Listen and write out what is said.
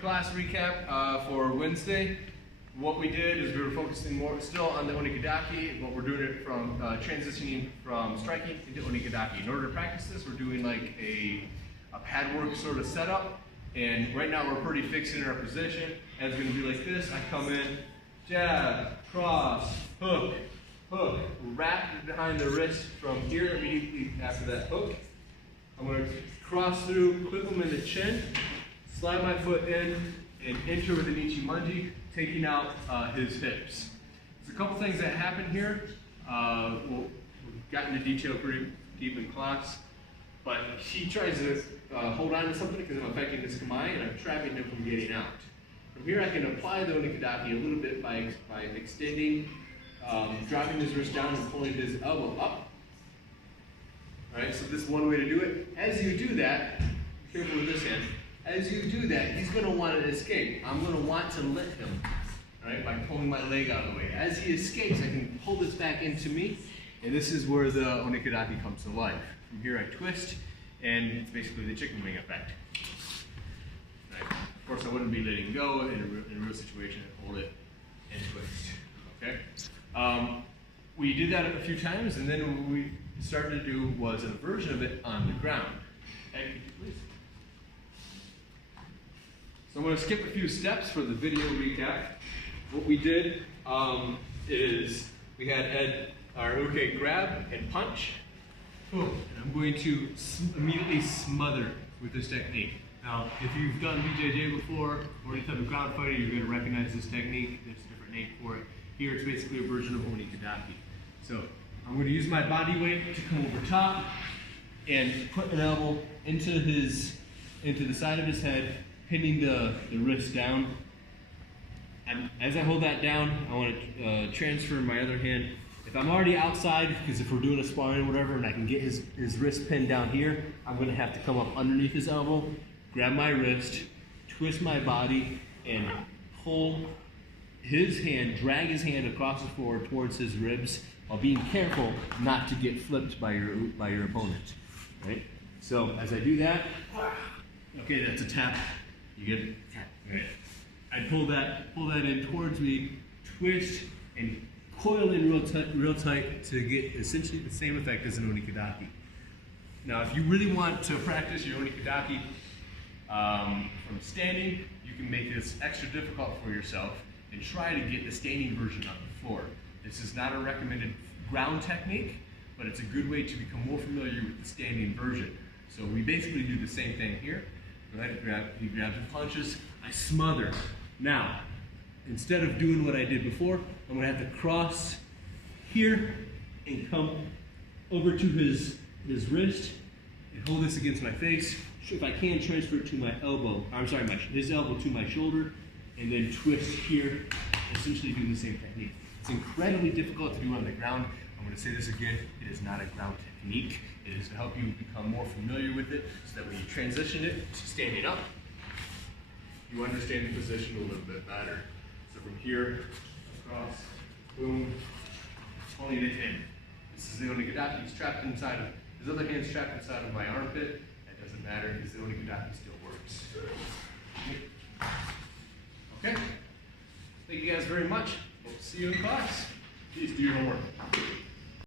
Class recap for Wednesday. What we did is we were focusing more still on the Onikudaki, but we're doing it from transitioning from striking into Onikudaki. In order to practice this, we're doing like a pad work sort of setup. And right now we're pretty fixed in our position. And it's going to be like this. I come in, jab, cross, hook, hook, wrap behind the wrist from here immediately after that hook. I'm going to cross through, clip them in the chin, slide my foot in, and enter with an ichimanji, taking out his hips. There's a couple things that happen here. We've gotten into detail pretty deep in class, but he tries to hold on to something because I'm affecting his kamae and I'm trapping him from getting out. From here I can apply the Onikudaki a little bit by extending, dropping his wrist down and pulling his elbow up. Alright, so this is one way to do it. As you do that, be careful with this hand. As you do that, he's going to want to escape. I'm going to want to lift him, right, by pulling my leg out of the way. As he escapes, I can pull this back into me, and this is where the Onikudaki comes to life. From here, I twist, and it's basically the chicken wing effect. Right. Of course, I wouldn't be letting go in a real situation and hold it and twist. Okay. We did that a few times, and then what we started to do was a version of it on the ground. Okay, could you please? So I'm going to skip a few steps for the video recap. What we did is we had Ed, our uke, grab and punch. And I'm going to immediately smother with this technique. Now, if you've done BJJ before or any type of ground fighting, you're going to recognize this technique. There's a different name for it. Here it's basically a version of Onikudaki. So I'm going to use my body weight to come over top and put an elbow into the side of his head, pinning the wrist down. And as I hold that down, I want to transfer my other hand. If I'm already outside, because if we're doing a sparring or whatever, and I can get his wrist pinned down here, I'm going to have to come up underneath his elbow, grab my wrist, twist my body, and pull his hand, drag his hand across the floor towards his ribs, while being careful not to get flipped by your opponent. Right? So as I do that, okay, that's a tap. You get it? Right. I pull that in towards me, twist, and coil in real tight to get essentially the same effect as an Onikudaki. Now, if you really want to practice your Onikudaki from standing, you can make this extra difficult for yourself and try to get the standing version on the floor. This is not a recommended ground technique, but it's a good way to become more familiar with the standing version. So we basically do the same thing here. Go ahead and he grabs and punches. I smother. Now, instead of doing what I did before, I'm going to have to cross here and come over to his wrist and hold this against my face. If I can, transfer it to my elbow. I'm sorry, his elbow to my shoulder, and then twist here, essentially doing the same technique. It's incredibly difficult to do on the ground. I'm going to say this again, it is not a ground technique. It is to help you become more familiar with it so that when you transition it to standing up, you understand the position a little bit better. So from here, across, boom, pulling it in. This is the Onikudaki. He's trapped inside of, his other hand's trapped inside of my armpit. That doesn't matter because the Onikudaki still works. Okay. Thank you guys very much. Hope to see you in class. Please do your homework.